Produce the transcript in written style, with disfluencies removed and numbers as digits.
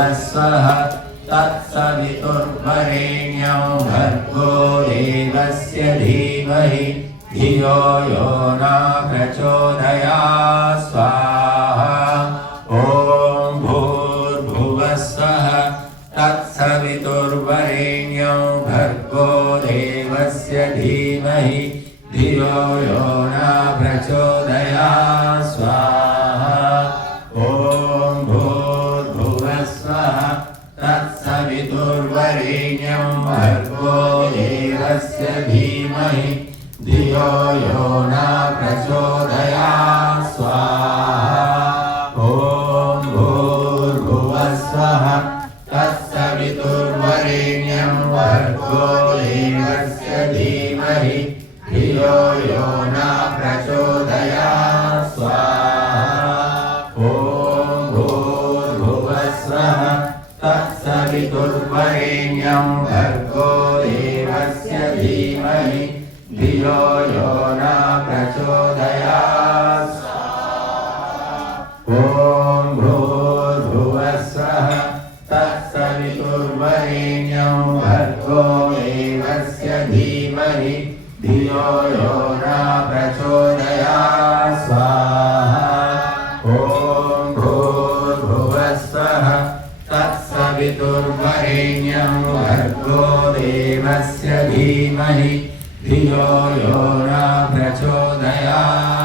भूर्भुवस्वः तत्सवितुर्वरेण्यं भर्गो देवस्य धीमहि धियो यो न प्रचोदयात् स्वाहा ॐ भूर्भुवस्वः तत्सवितुर्वरेण्यं भर्गो देवस्य धीमहि धियो यो न प्रचोदयात् स्वाहा ॐ भूर्भुवस्वः तत्सवितुर्वरेण्यं भर्गो देवस्य धीमहि धियो यो न प्रचोदयात् स्वाहा ॐ भूर्भुवस्वः तत्सवितुर्वरेण्यं भर्गो देवस्य धीमहि धियो यो न प्रचोदयात् स्वाहा ॐ भूर्भुवस्वः तत्सवितुर्वरेण्यं भर्गो देवस्य धीमहि धियो यो न प्रचोदयात् ॐ भूर्भुवस्वः तत्सवितुर्वरेण्यं भर्गो देवस्य धीमहि धियो यो न प्रचोदयात् स्वाहा ॐ भूर्भुवस्वः तत्सवितुर्वरेण्यं भर्गो देवस्य धीमहि धियो यो न प्रचोदयात्